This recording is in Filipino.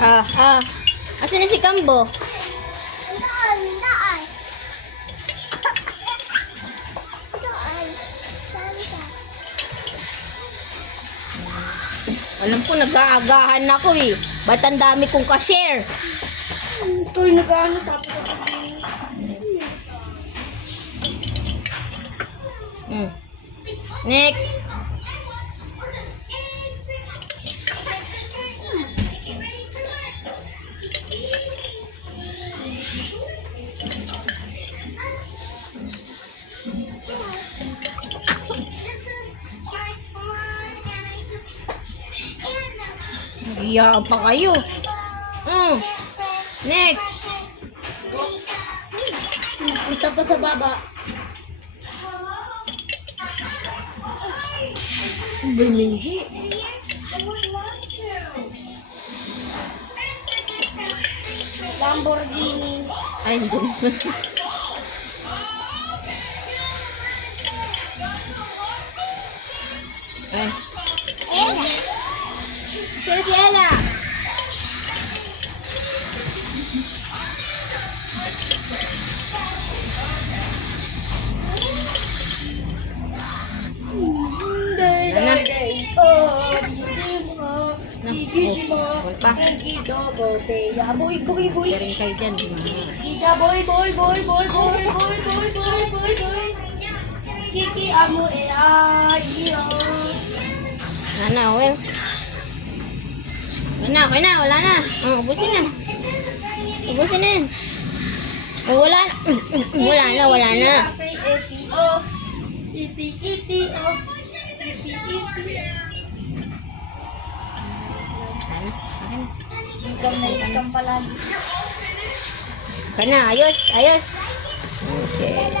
Asan na si Kambo? Alam ko, nag-aagahan ako eh. Ba't ang dami kong ka-share? Ito yung nag-ano tapos ako. Next. Iya pa kayo. Next. Punta pa sa baba. Buminghi. Lamborghini. Ay, hindi. Ay. Ella. Sino si Ella? Boy, boy, boy. Galing kayo dyan. Giga, boy, boy, boy, boy, boy, boy, boy, boy, boy, boy. Kiki, amo, iyo. Wala na, well. Wala na. Ubusin na. Ubusin na yun. Wala na. Wala na. F-E-F-E-O. Ipi-ipi-O. Ipi-ipi. Scam na scam palagi. Ayos. Okay.